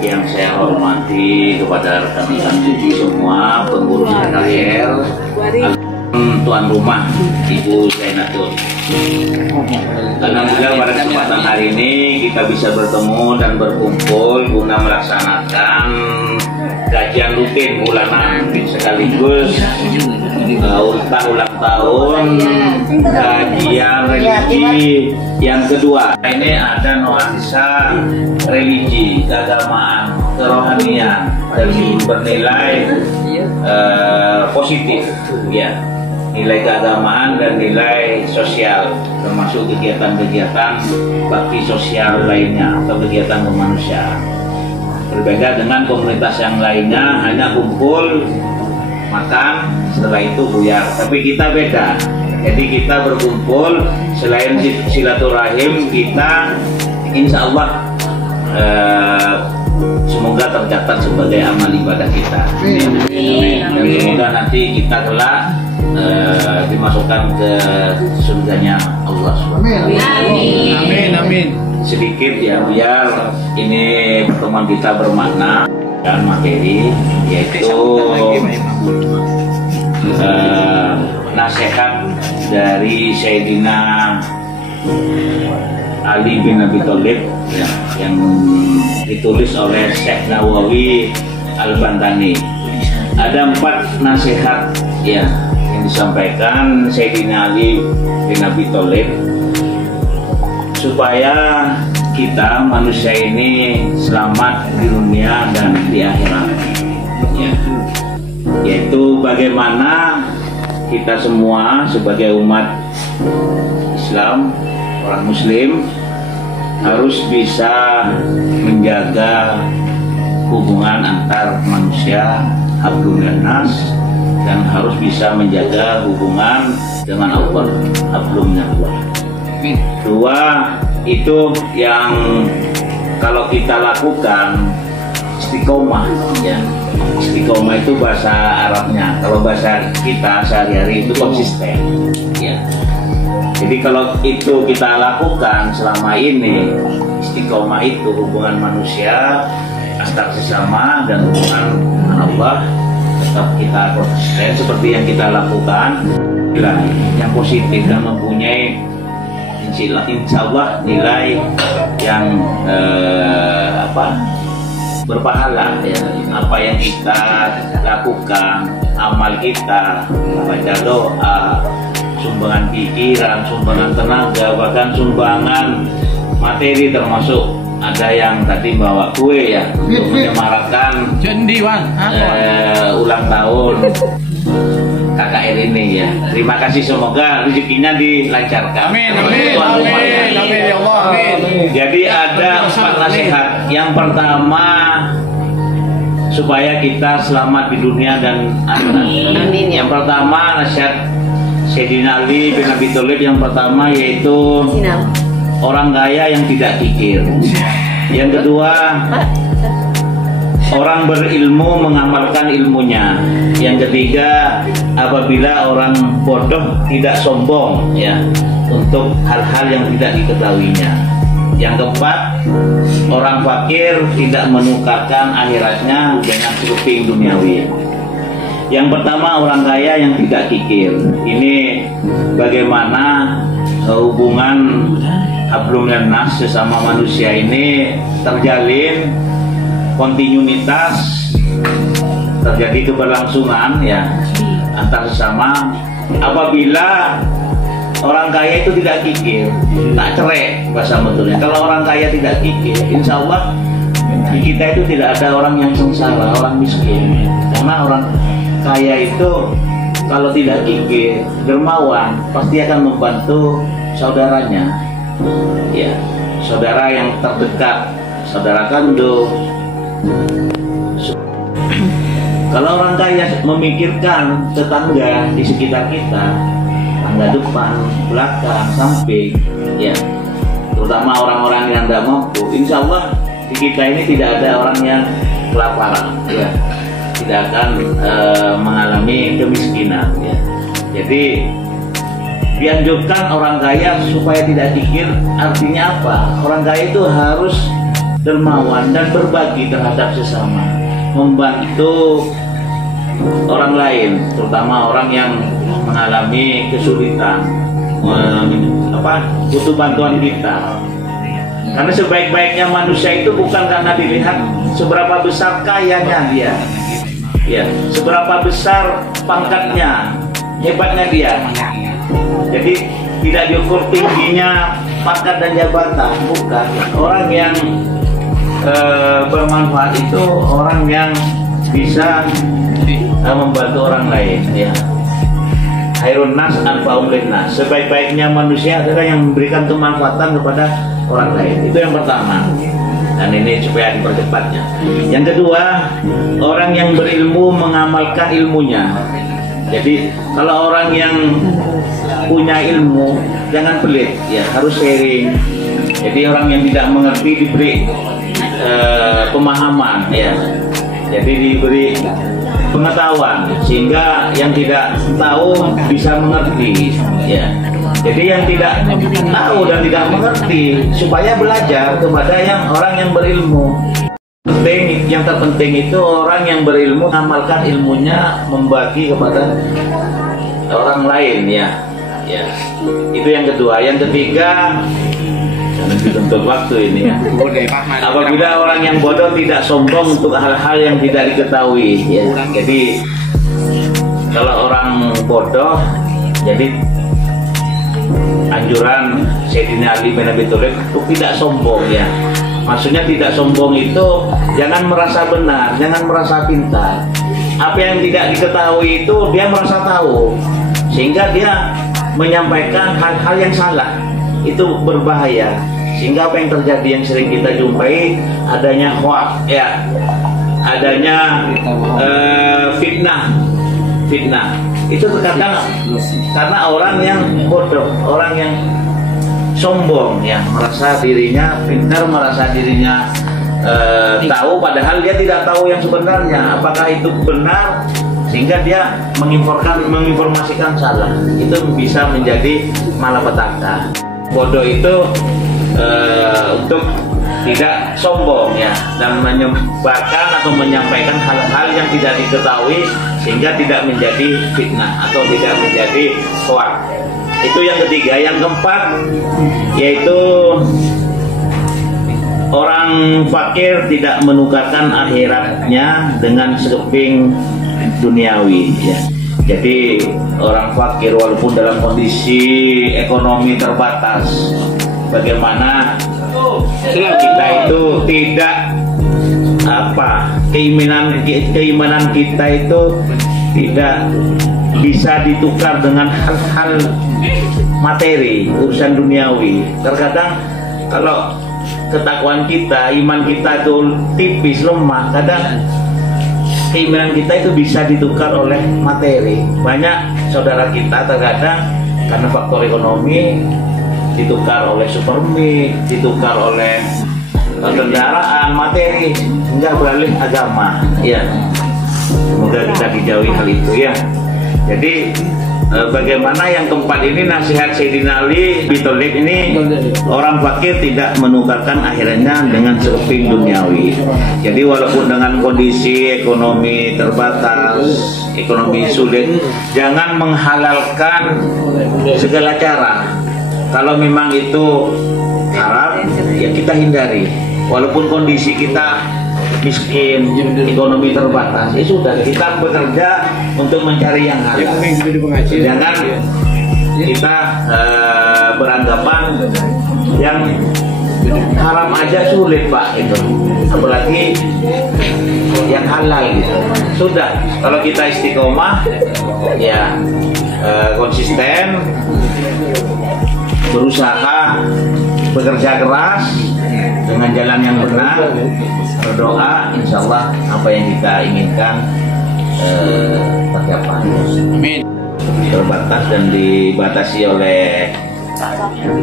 Yang saya hormati kepada rekan-rekan semua, pengurus KKL, tuan rumah Ibu Zainatul. Alhamdulillah pada kesempatan hari ini kita bisa bertemu dan berkumpul guna melaksanakan kajian rutin bulanan sekaligus ulang tahun kajian religi yang kedua. Ini ada nuansa religi, keagamaan, kerohanian dan bernilai positif, ya, nilai keagamaan dan nilai sosial, termasuk kegiatan-kegiatan bakti sosial lainnya atau kegiatan kemanusiaan. Berbeda dengan komunitas yang lainnya, hanya kumpul, makan, setelah itu buyar. Tapi kita beda. Jadi kita berkumpul, selain silaturahim, kita insya Allah semoga tercatat sebagai amal ibadah kita. Dan semoga nanti kita kelak dimasukkan ke surganya Allah SWT. Amin, amin. Sedikit ya, biar ini pertemuan kita bermakna dan materi, yaitu nasihat dari Sayyidina Ali bin Abi Thalib, ya, yang ditulis oleh Syekh Nawawi Al-Bantani. Ada 4 nasihat, ya, yang disampaikan Sayyidina Ali bin Abi Thalib supaya kita manusia ini selamat di dunia dan di akhirat, ya. Yaitu bagaimana kita semua sebagai umat Islam, orang Muslim, harus bisa menjaga hubungan antar manusia, hablum minan nas, dan harus bisa menjaga hubungan dengan Allah, hablum minallah. 2, itu yang kalau kita lakukan istiqomah, ya. Istiqomah itu bahasa Arabnya, kalau bahasa kita sehari-hari itu konsisten, ya. Jadi kalau itu kita lakukan selama ini, istiqomah itu hubungan manusia antar sesama dan hubungan dengan Allah tetap kita konsisten seperti yang kita lakukan, yang positif dan mempunyai insya Allah nilai yang berpahala, ya. Apa yang kita lakukan, amal kita, baca doa, sumbangan pikiran, sumbangan tenaga, bahkan sumbangan materi, termasuk ada yang tadi bawa kue, ya, untuk menyemarakan ulang tahun KKR ini, ya. Terima kasih, semoga rezekinya dilancarkan. Amin, amin, amin, amin, ya Allah, amin. Jadi ada 4 nasihat. Yang pertama, supaya kita selamat di dunia dan akhirat. Amin. Yang pertama, nasihat Sayyidina Ali bin Abi Thalib yang pertama yaitu orang kaya yang tidak kikir. Yang kedua, orang berilmu mengamalkan ilmunya. Yang ketiga, apabila orang bodoh tidak sombong, ya, untuk hal-hal yang tidak diketahuinya. Yang keempat, orang fakir tidak menukarkan akhiratnya dengan keping duniawi. Yang pertama, orang kaya yang tidak kikir. Ini bagaimana hubungan hablum minan nas sesama manusia ini terjalin kontinuitas, terjadi keberlangsungan, ya, antar sesama. Apabila orang kaya itu tidak kikir, tak cerai bahasa betulnya. Kalau orang kaya tidak kikir, insya Allah di kita itu tidak ada orang yang sengsara, orang miskin. Karena orang kaya itu kalau tidak kikir, dermawan, pasti akan membantu saudaranya, ya, saudara yang terdekat, saudara kandung. Kalau orang kaya memikirkan tetangga di sekitar kita, tangga depan, belakang, samping, ya, terutama orang-orang yang tidak mampu, insya Allah di kita ini tidak ada orang yang kelaparan, ya, tidak akan mengalami kemiskinan, ya. Jadi dianjurkan orang kaya supaya tidak kikir. Artinya apa? Orang kaya itu harus dermawan dan berbagi terhadap sesama, membantu orang lain, terutama orang yang mengalami kesulitan, butuh bantuan kita. Karena sebaik-baiknya manusia itu bukan karena dilihat seberapa besar kayanya dia, ya, seberapa besar pangkatnya, hebatnya dia. Jadi tidak diukur tingginya pangkat dan jabatan, bukan. Orang yang bermanfaat itu orang yang bisa membantu orang lain, ya. Khairun nas anfa'um linnas. Sebaik-baiknya manusia adalah yang memberikan kemanfaatan kepada orang lain. Itu yang pertama. Dan ini supaya dipercepatnya. Yang kedua, orang yang berilmu mengamalkan ilmunya. Jadi kalau orang yang punya ilmu jangan pelit, ya, harus sharing. Jadi orang yang tidak mengerti diberi pemahaman, ya. Jadi diberi pengetahuan sehingga yang tidak tahu bisa mengerti, ya. Jadi yang tidak tahu dan tidak mengerti supaya belajar kepada orang yang berilmu. Yang terpenting itu orang yang berilmu mengamalkan ilmunya, membagi kepada orang lain, ya. Ya. Itu yang kedua. Yang ketiga, dituntut waktu ini, ya. Apabila orang yang bodoh tidak sombong untuk hal-hal yang tidak diketahui, ya. Jadi kalau orang bodoh, jadi anjuran Sayyidina Ali bin Abi Thalib untuk tidak sombong, ya. Maksudnya tidak sombong itu jangan merasa benar, jangan merasa pintar. Apa yang tidak diketahui itu dia merasa tahu, sehingga dia menyampaikan hal-hal yang salah. Itu berbahaya. Sehingga apa yang terjadi yang sering kita jumpai, adanya hoax, ya, adanya fitnah. Itu terkadang karena orang yang bodoh, orang yang sombong, ya, merasa dirinya pintar, merasa dirinya tahu, padahal dia tidak tahu yang sebenarnya. Apakah itu benar? Sehingga dia menginformasikan salah. Itu bisa menjadi malapetaka. Bodoh itu untuk tidak sombong, ya, dan menyebarkan atau menyampaikan hal-hal yang tidak diketahui sehingga tidak menjadi fitnah atau tidak menjadi hoax. Itu yang ketiga. Yang keempat yaitu orang fakir tidak menukarkan akhiratnya dengan sekeping duniawi, ya. Jadi orang fakir walaupun dalam kondisi ekonomi terbatas, bagaimana kita itu tidak keimanan kita itu tidak bisa ditukar dengan hal-hal materi, urusan duniawi. Terkadang kalau ketakwaan kita, iman kita itu tipis, lemah, kadang keimanan kita itu bisa ditukar oleh materi. Banyak saudara kita terkadang karena faktor ekonomi ditukar oleh supermi, ditukar oleh kendaraan, materi, hingga beralih agama, ya. Semoga kita dijauhi hal itu, ya. Jadi bagaimana yang keempat ini, nasihat Sayyidina Ali bin Thalib ini, orang fakir tidak menukarkan akhirnya dengan sekeping duniawi. Jadi walaupun dengan kondisi ekonomi terbatas, ekonomi sulit, jangan menghalalkan segala cara. Kalau memang itu haram, ya kita hindari. Walaupun kondisi kita miskin, ekonomi terbatas, ya sudah, kita bekerja untuk mencari yang halal. Jangan kita beranggapan yang haram aja sulit, Pak, itu, apalagi yang halal gitu. Sudah, kalau kita istiqomah, ya konsisten, berusaha, bekerja keras dengan jalan yang benar, berdoa, insya Allah apa yang kita inginkan tercapai. Amin. Terbatas dan dibatasi oleh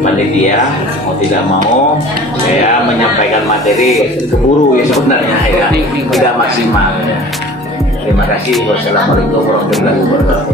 panitia, mau tidak mau saya menyampaikan materi keburu, ya, sebenarnya ya tidak maksimal, ya. Terima kasih. Wassalamualaikum warahmatullahi wabarakatuh.